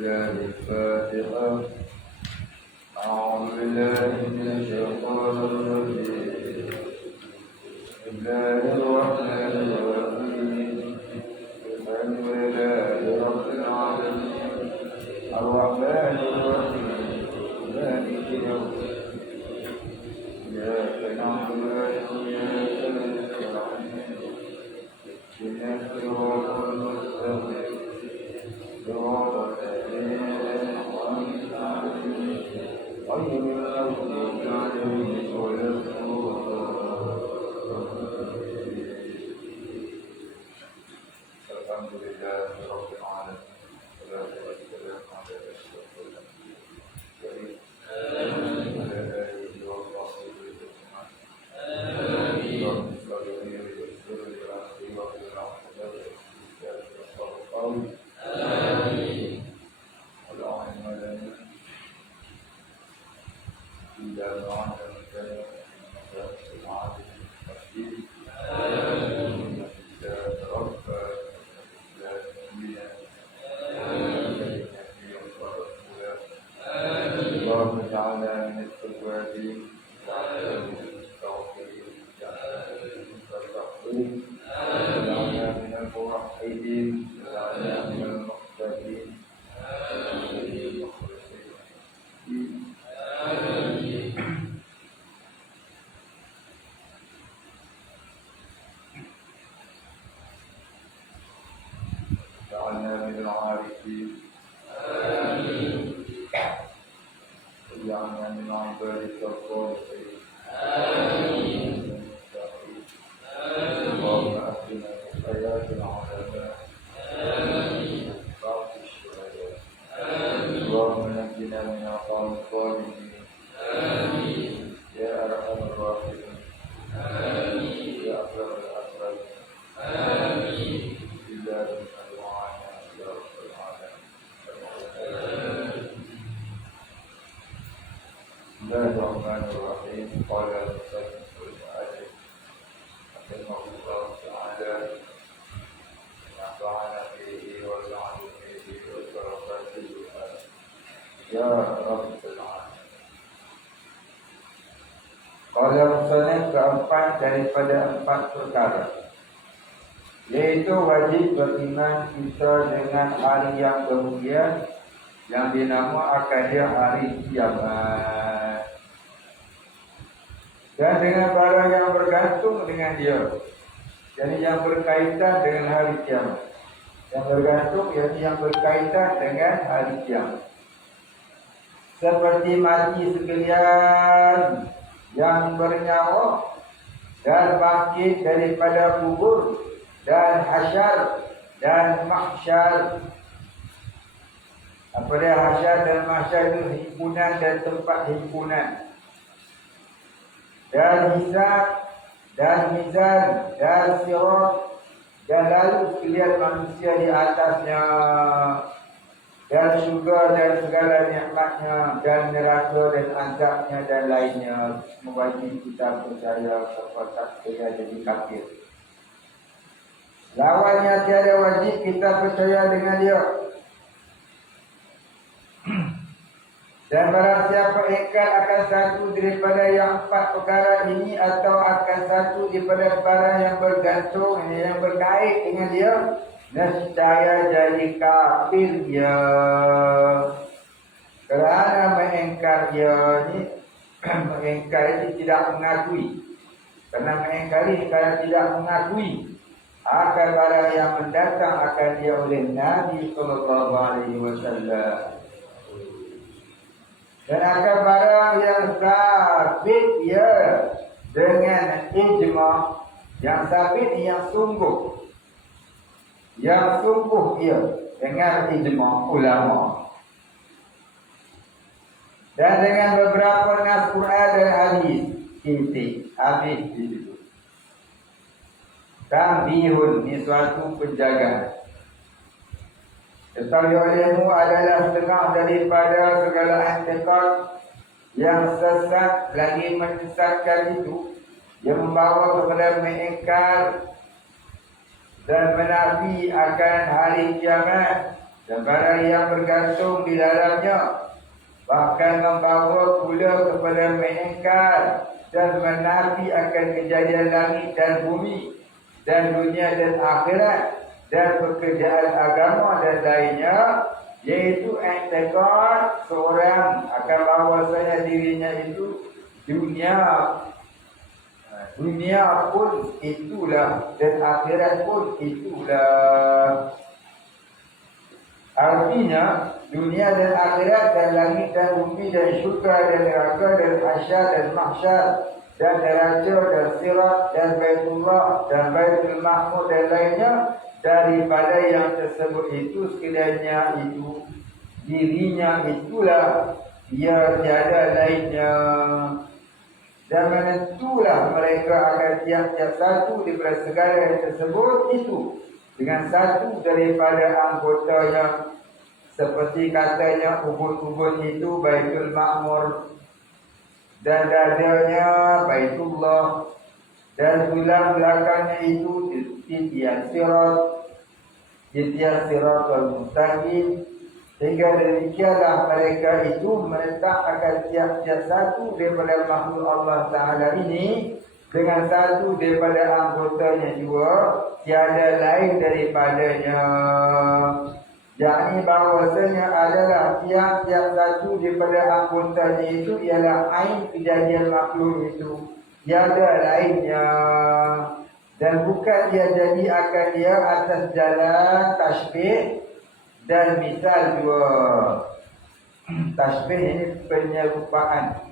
لله الفاتحة. أعوذ بالله من الشيطان الرجيم. بسم الله الرحمن الرحيم. الحمد لله رب العالمين الرحمن الرحيم مالك يوم الدين. إياك نعبد وإياك نستعين. اهدنا الصراط المستقيم صراط الذين أنعمت عليهم غير المغضوب عليهم ولا الضالين. الحمد لله رب العالمين والصلاة والسلام على أشرف الأنبياء وعلى آله وصحبه أجمعين. رب اشرح لي ويسر لي أمري واحلل عقدة من لساني يفقهوا قولي. ولا علم لنا إلا ما علمتنا إنك أنت العليم الحكيم. إنك إذا توفى لا تؤمنا اللهم اجعلنا من التوابين واجعلنا من المستغفرين واجعلنا من الموحدين واجعلنا من المقتدين واجعلنا من العارفين واجعلنا من عبادك الصالحين المتقين. اللهم أهدنا في الحياة العلماء بعد الشهداء. اللهم نجنا من أقوام الظالمين يا أرحم الراحمين يا أكرم الأكرمين. بالله من أدعانا يا رب العالمين. بسم الله الرحمن الرحيم. قال المصنف المؤلف رحمه الله تعالى ونفعنا فيه واللعن فيه والبركات فيه يا رب العالمين. Qala musannif keempat daripada empat perkara, yaitu wajib beriman kita dengan hari yang kemudian yang dinamakan dia hari kiamat, dan dengan barang yang bergantung dengan dia. Jadi yang berkaitan dengan hari kiamat, yang bergantung iaitu yang berkaitan dengan hari kiamat, seperti mati sekalian yang bernyawa, dan bangkit daripada kubur, dan hasyar dan mahsyar. Apa dia hasyar dan mahsyar itu? Himpunan dan tempat himpunan, dan hisab dan mizan dan sirat, dan lalu sekalian manusia di atasnya, dan syurga dan segala nikmatnya, dan neraka dan azabnya dan lainnya. Wajib kita percaya kepada kita jadi kafir. Lawannya tiada wajib kita percaya dengan dia. Dan barang siapa ingkar akan satu daripada yang empat perkara ini, atau akan satu daripada barang yang bergantung, yang berkait dengan dia, nescaya jadi kafir dia. Kerana mengingkar dia ni, mengingkar ini tidak mengakui. Kerana mengingkari kerana tidak mengakui akan barang yang mendatang akan dia oleh Nabi sallallahu alaihi wasallam, dan akan barang yang sabit ya dengan ijma', yang sabit yang sungguh ia dengan ijma' ulama, dan dengan beberapa nas Quran dan hadis. Inti habis di situ. Tambihun, ni suatu penjagaan. Ketahui olehmu adalah setengah daripada segala antekad yang sesat lagi menyesatkan itu, yang membawa kepada mengingkar dan menafi akan hari kiamat dan barang yang bergantung di dalamnya, bahkan membawa pula kepada mengingkar dan menafi akan kejadian langit dan bumi dan dunia dan akhirat dan pekerjaan agama dan lainnya, yaitu i'tiqad seorang akan bahawasanya dirinya itu dunia pun itulah dan akhirat pun itulah. Artinya dunia dan akhirat dan langit dan bumi dan syurga dan neraka dan hasyar dan mahsyar dan neraca dan sirat dan baitullah dan baitul mahmud dan lainnya, daripada yang tersebut itu sekiranya itu dirinya itulah, ia tiada lainnya. Dan menentulah mereka akan tiap-tiap satu daripada segala yang tersebut itu dengan satu daripada anggotanya, seperti katanya ubun-ubun itu Baitul Ma'mur dan dadanya Baitullah dan tulang belakangnya itu titian sirat al-mustaqim. Sehingga demikianlah mereka itu meletakkan tiap-tiap satu daripada makhluk Allah Ta'ala ini dengan satu daripada anggotanya juga, tiada lain daripadanya. Yakni bahawasanya adalah tiap-tiap satu daripada anggotanya itu ialah ain kejadian makhluk itu, tiada lainnya. Dan bukan dia jadi akan dia atas jalan tasbih dan misal dua. Tasbih ini penyerupaan,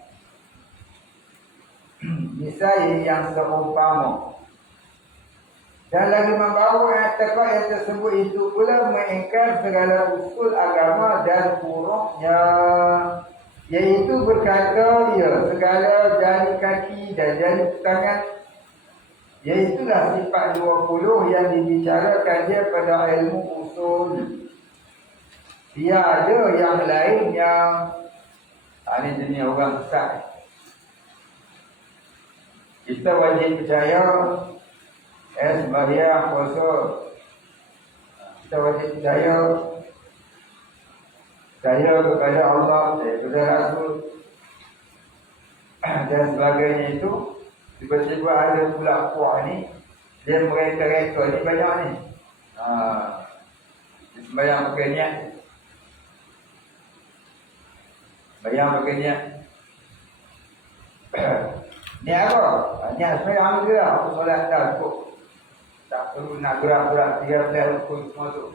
misal yang seumpama. Dan lagi membawa i'tiqad yang tersebut itu pula mengingkar segala usul agama dan furuknya, iaitu berkata segala jari kaki dan jari tangan, iaitulah sifat 20 yang dibicarakan dia pada ilmu usul. Tiada yang lainnya. Ini jenis orang sesat. Kita wajib percaya sembahyang, puasa. Kita wajib percaya kepada Allah, kepada Rasul dan sebagainya itu. Tiba-tiba ada pula puak ni, dia mereka-reka ni banyak ni. Dia sembahyang pakai niat. Bayang pakai niat. Niat apa? Niat sembahyang je lah. Aku solat dah cukup. Tak perlu nak gerak-gerak 13 rukun semua tu.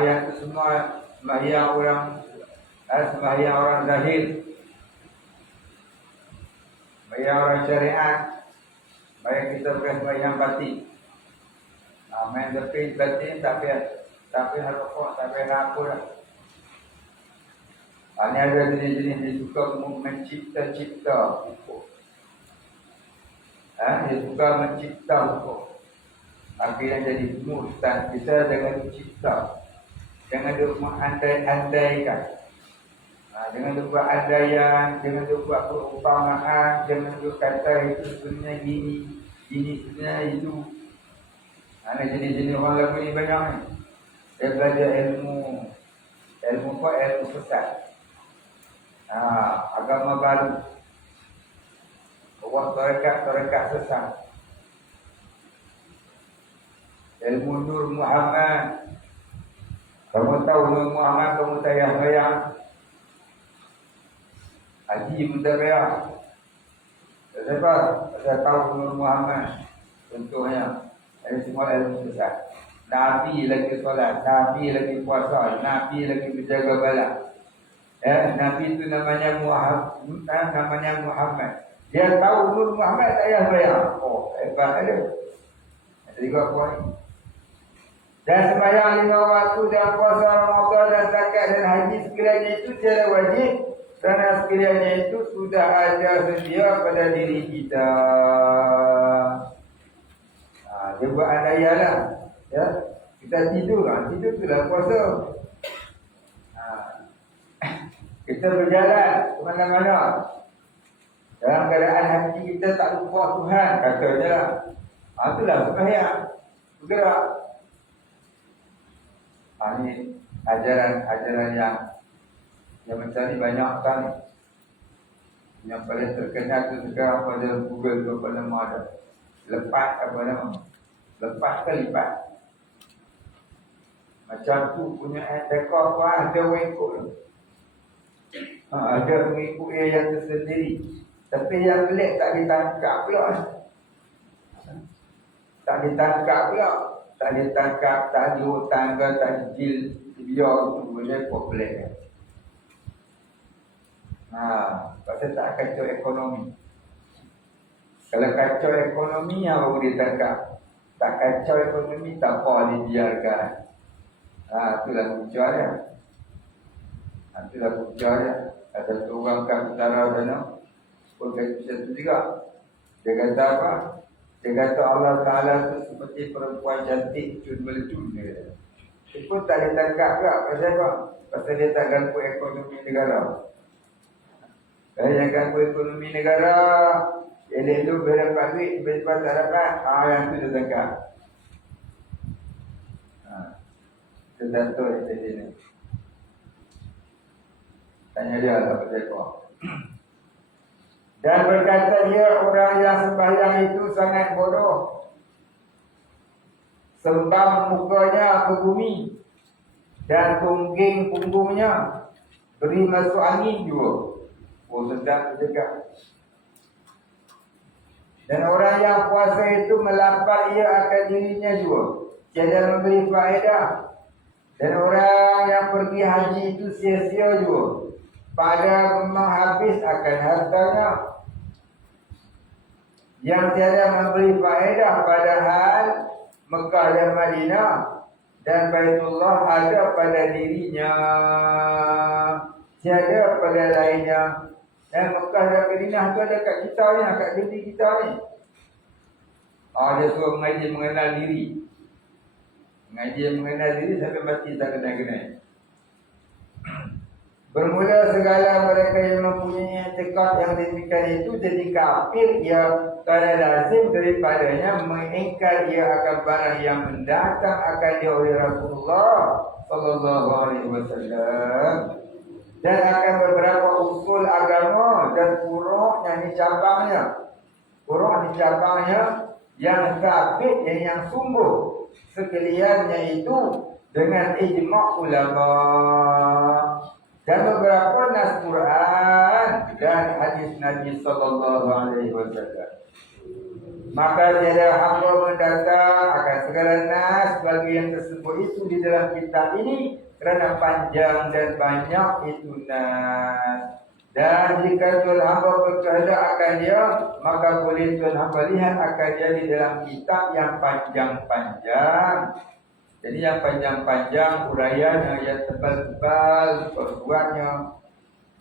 Yang tu semua sembahyang orang zahir. Sembahyang orang syariat. Bayang kita bukan sembahyang batin. Main tepi batin tak payah rokok, tak payah apa dah. Ini ada jenis-jenis dia suka mencipta-cipta hukum. Dia suka mencipta hukum. Akhirnya jadi mustahil. Kita jangan cipta. Jangan dia mengandai-andaikan. Jangan dia buat andaian. Jangan dia buat perumpamaan. Jangan dia kata itu sebenarnya gini sebenarnya itu. Ini jenis-jenis orang lagu ni banyak ni. Dia belajar ilmu sesat. Agama baru, buat tarekat sesat. Ilmu Nur Muhammad. Kamu tahu Nur Muhammad, kamu tayang-tayang haji minta bayar. Kenapa? Saya tahu Nur Muhammad. Contohnya, ini semua ilmu sesat. Nabi lagi solat, Nabi lagi puasa, Nabi lagi berjaga balak. Nabi itu namanya Muhammad. Dia tahu Nur Muhammad tak payah bayar. Hebat ada. Tiga poin. Dan sembahyang 5 waktu dan puasa Ramadan dan zakat dan haji sekiranya itu secara wajib, kerana sekiranya itu sudah ada sedia pada diri kita. Dia buat andaian lah. Ya, kita tidur itulah puasa. Kita berjalan ke mana-mana dalam keadaan hati kita tak lupa Tuhan, katanya lah. Itulah sembahyang. Bergerak. Ini ajaran yang macam ni banyak kan. Yang paling terkenal tu sekarang pada Google tu apa nama ada. Lepas apa nama? Lepas ke lipat. Macam tu punya dekor tu ada mengikut. Ada mengikut yang tersendiri. Tapi yang pelik tak ditangkap pula. Tak ditangkap pula. Tak ditangkap, tak diurut tangga, tak dijil. Biar tu boleh kok pelik. Pasal tak kacau ekonomi. Kalau kacau ekonomi, yang baru ditangkap. Tak kacau ekonomi, tak apa dibiarkan. Itulah punca dia. Itulah punca dia. Ada seorang kat utara sana pun kata macam tu juga. Dia kata apa? Dia kata Allah Ta'ala tu seperti perempuan cantik cun melecun dia. Dia pun tak ditangkap juga. Pasal apa? Pasal dia tak ganggu ekonomi negara. Kalau yang ganggu ekonomi negara, elok tu berdapat duit, tiba-tiba tak dapat, yang tu dia tangkap. Terdatuk yang tadi ni. Tanya dia lah pasal apa. Dan berkata dia, orang yang sembahyang itu sangat bodoh. Sembam mukanya ke bumi dan tungging punggungnya, beri masuk angin juga. Sedang juga. Dan orang yang puasa itu melapar ia akan dirinya juga, tiada memberi faedah. Dan orang yang pergi haji itu sia-sia juga, pada memang habis akan hartanya yang tiada memberi faedah, padahal Mekah dan Madinah dan Baitullah ada pada dirinya, tiada pada lainnya. Dan Mekah dan Madinah tu ada kat kita ni, kat diri kita ni. Dia suruh mengaji mengenal diri. Mengaji mengenal diri sampai mati tak kenal-kenal. Bermula segala mereka yang mempunyai tekad yang demikian itu jadi kafir, ia pada lazim daripadanya mengingkar ia akan barang yang mendatang akan dia oleh Rasulullah sallallahu alaihi wasallam, dan akan beberapa usul agama dan furu'nya ni cabangnya. Furu'nya cabangnya yang sabit dan yang sungguh sekaliannya itu dengan ijma' ulama. Dan beberapa nas Quran dan hadis Nabi sallallahu alaihi wasallam. Maka tiada hamba mendatang akan segala nas bagi yang tersebut itu di dalam kitab ini, kerana panjang dan banyak itu nas. Dan jika Tuhan hamba berkehendak akan dia, maka boleh Tuhan hamba lihat akan dia di dalam kitab yang panjang-panjang. Jadi yang panjang-panjang uraiannya, yang tebal-tebal perbuatnya.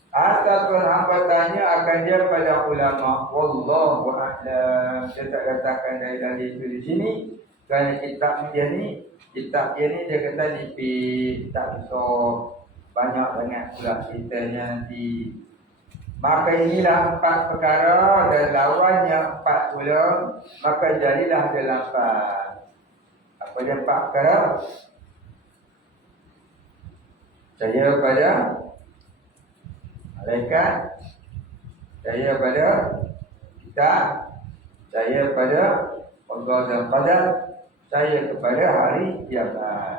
Asal Tuhan hamba tanya akan dia pada ulama. Wallahu a'lam. Saya tak katakan dari itu di sini. Kerana kitab dia ni dia kata nipis, tak besar. Banyak sangat pula ceritanya nanti. Maka inilah 4 perkara dan lawannya 4 pula. Maka jadilah ada 8. Apa dia 4 perkara? Percaya pada malaikat, percaya pada kitab, percaya pada Allah dan qadar, percaya kepada hari kiamat.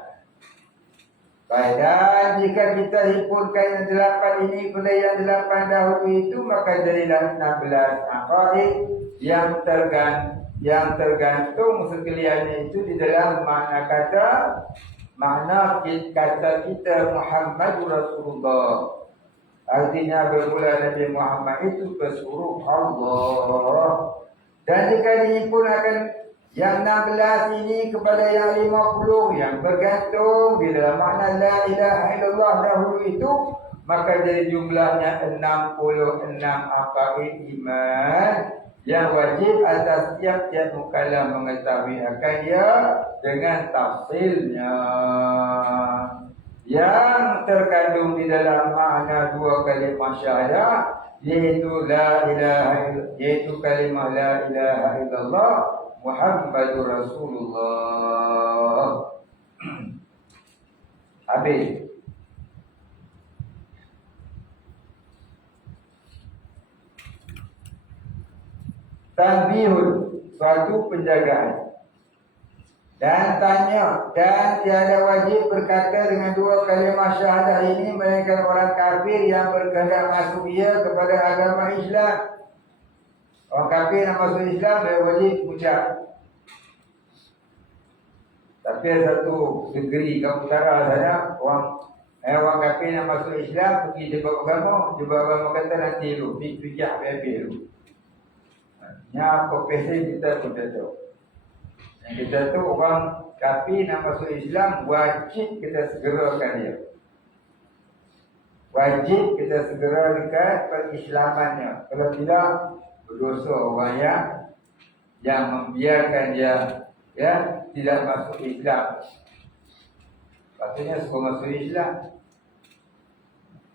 Baik, dan jika kita himpunkan yang 8 ini pada yang 8 dahulu itu, maka jadilah 16 aqaid yang tergantung sekaliannya itu di dalam makna kata kita Muhammadur Rasulullah. Artinya bermula Nabi Muhammad itu kesuruh Allah. Dan jika dihimpunkan yang 16 ini kepada yang 50 yang bergantung di dalam makna la ilaha illallah dahulu itu, maka jadi jumlahnya 66 aqaid iman yang wajib atas tiap-tiap mukallaf mengetahui akan dia dengan tafsilnya, yang terkandung di dalam makna 2 kalimah syahadah, yaitu kalimah la ilaha illallah Muhammadur Rasulullah. habis. Tanbihun, suatu penjagaan. Dan tanya, dan tiada wajib berkata dengan dua kalimah syahadah ini melainkan orang kafir yang berkehendak masuk ia kepada agama Islam. Orang kafir yang masuk Islam dia wajib ucap. Tapi ada satu negeri Kaputara sana orang kafir yang masuk Islam pergi jumpa agama kata nanti lu fikir apa lu. Nya profesi kita pun tahu. Yang kita tu orang kafir yang masuk Islam wajib kita segerakan dia. Wajib kita segera dekat perislamannya. Kalau tidak berdosa orang yang membiarkan dia tidak masuk Islam. Patutnya suka masuk Islam.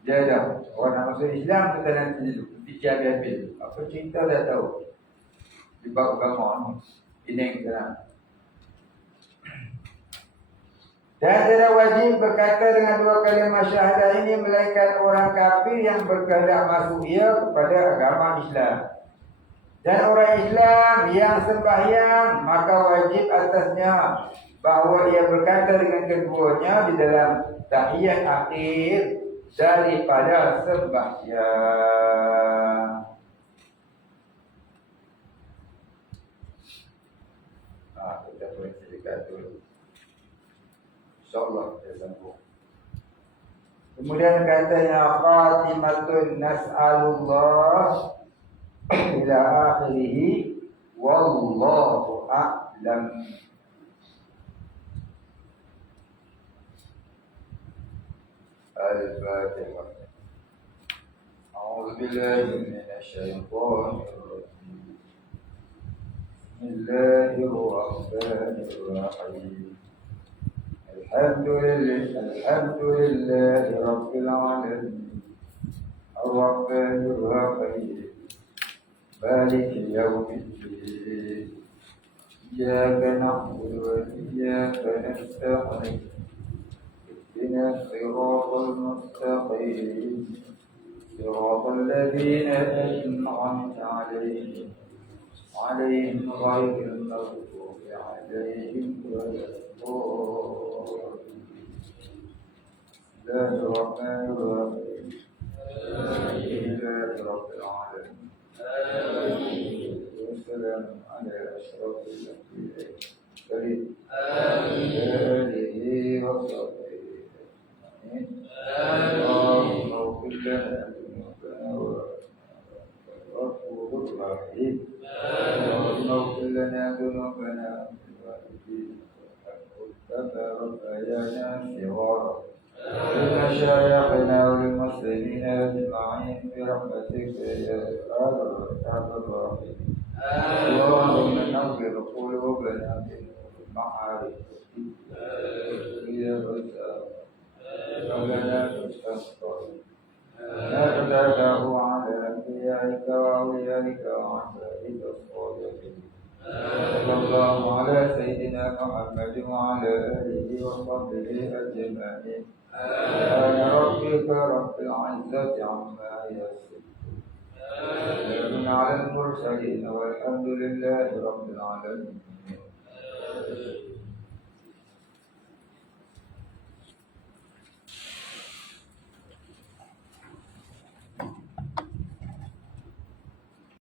Dia dah orang nak masuk Islam kita nanti fikir habis. Apa cerita dah tahu. Di bab agama ini yang kita. Dan tidak wajib berkata dengan dua kalimah syahadah ini melainkan orang kafir yang berkehendak masuk ia kepada agama Islam. Dan orang Islam yang sembahyang maka wajib atasnya bahawa ia berkata dengan keduanya di dalam tahiyat akhir daripada sembahyang. Kita berhenti dekat dulu. InsyaAllah kita sambung. Kemudian katanya khatimatun nas'alullah ila akhirih wallahu a'lam. Al-Fatihah. A'udzu billahi minasy syaithanir rajim. Bismillahirrahmanirrahim. Alhamdulillah Rabbil Alamin Ar-Rahmanir Rahim Maliki Yawmiddin Iyyaka na'budu wa iyyaka nasta'in Ihdinas siratal mustaqim Siratal ladzina an'amta 'alaihim ghairil maghdubi 'alaihim waladdallin. الله الرحمن الرحيم لله رب العالمين والسلام على أشرف الأنبياء آله وصحبه أجمعين اللهم اغفر لنا ذنوبنا والغفور الرحيم اللهم اغفر لنا ذنوبنا ربنا صغارا لمشايخنا وللمسلمين اجمعين برحمتك يا ارحم الراحمين اللهم نور قلوبنا بالمعارف الى الرزاق ولنا تستغفر نبدأه على انبيائك واوليائك وعبادك الصالحين صلى الله على سيدنا محمد وعلى آله وصحبه أجمعين سبحان ربك رب العزة عما يصفون وسلام على المرسلين والحمد لله رب العالمين.